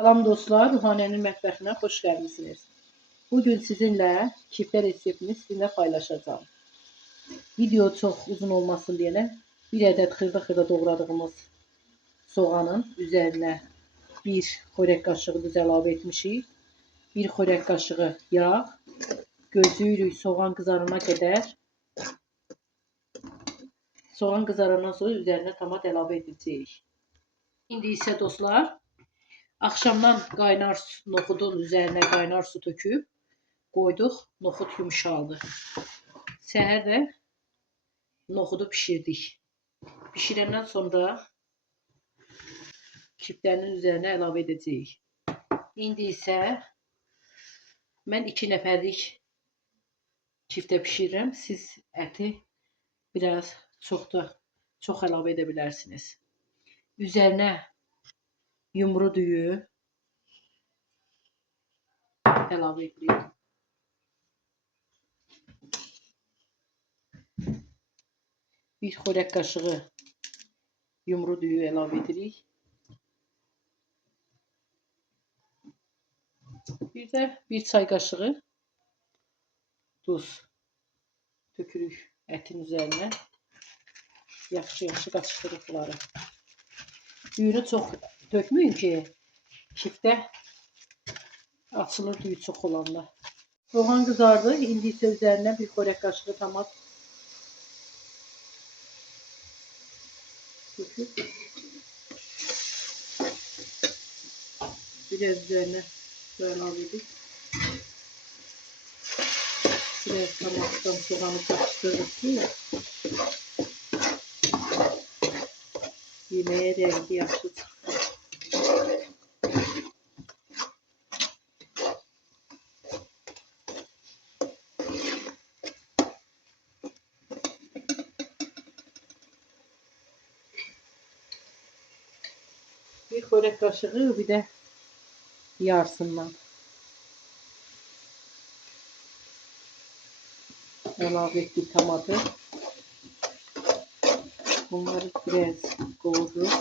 Salam dostlar, Ruhaniye'nin mətbəxinə xoş gəlmisiniz. Bugün sizinlə kifte reseptini sizinlə paylaşacağım. Video çox uzun olmasın deyənə bir ədəd xırda doğradığımız soğanın üzərinə bir xörək qaşığı duz əlavə etmişik. Bir xörək qaşığı yağ, gözləyirik soğan qızarana qədər. Soğan qızarandan sonra üzərinə tomat əlavə edəcəyik. İndi isə dostlar, akşamdan qaynar noxudun üzerine qaynar su töküb qoyduq. Noxud yumşaldı. Səhər də noxudu pişirdik. Pişirəndən sonra kiftənin üzerine əlavə edəcəyik. İndi isə mən 2 nəfərlik kiftə pişirirəm. Siz əti biraz çox əlavə edə bilərsiniz. Üzerine yumru düyü əlavə edirik. Bir xörək qaşığı yumru düyü əlavə edirik. Bir də bir çay qaşığı duz tökürük ətin üzerine. Yaxşı qaçışdırıq bunları. Düyünü çox dökməyin ki, kiftə açılır düyü çox olanda. Soğan qızardı. İndi isə üzərinə bir xörək qaşığı tomat töküb biraz üzerine su əlavə edib biraz tomatdan soğanı karıştırırıq ki yeməyə rəngi yaxşı çıxsın. Bir xörək qaşığı, bir də yarısından əlavə etdik tomatı. Bunları biraz qovuruq.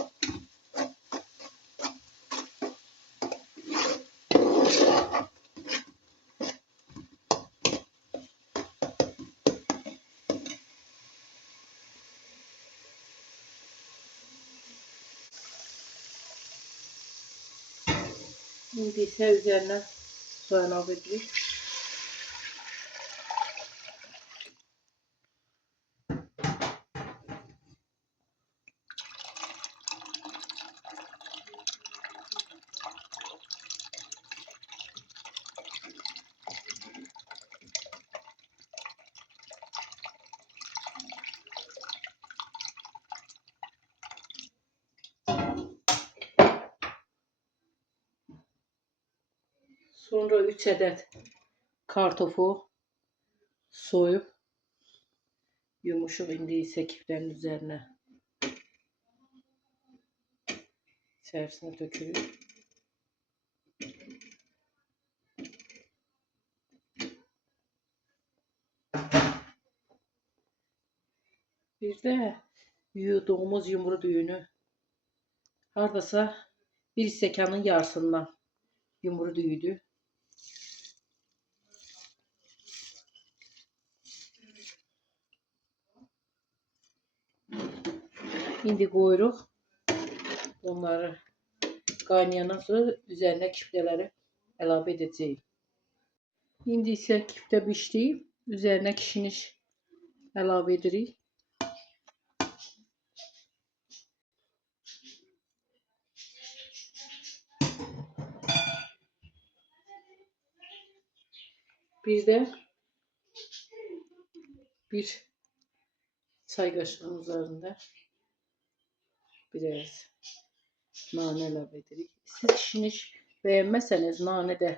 İndi isə üzerine su əlavə edirik. Sonra 3 ədəd kartofu soyub yumuşaq indi isə kiftənin üzerine içərisinə tökürük. Bir də yuyduğumuz yumru düyünü hardasa bir stəkanın yarısından yumru düyüdür. İndi qoyuruq. Onları qaynayandan sonra üzerine kiftələri əlavə edəcəyik. İndi isə kiftə bişdi. Üzerine kişniş əlavə edirik. Bir də bir çay qaşığının üzerinde biraz nane əlavə edirik. Siz kişniş bəyənməsəniz nane də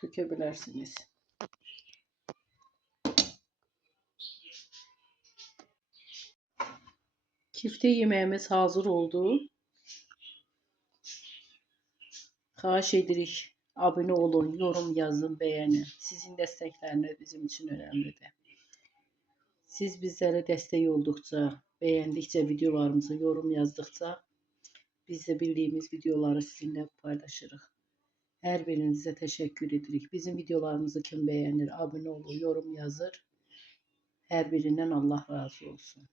tökə bilərsiniz. Kifte yemeğimiz hazır oldu. Xahiş edirik abone olun, yorum yazın, beğenin. Sizin dəstəkləriniz bizim için önemlidir. Siz bizlere destek oldukça, beğendikçe videolarımızı yorum yazdıkça Biz de bildiğimiz videoları sizinle paylaşırıq. Hər birinizə təşəkkür edirik. Bizim videolarımızı kim beğenir, abone olur, yorum yazır. Hər birindən Allah razı olsun.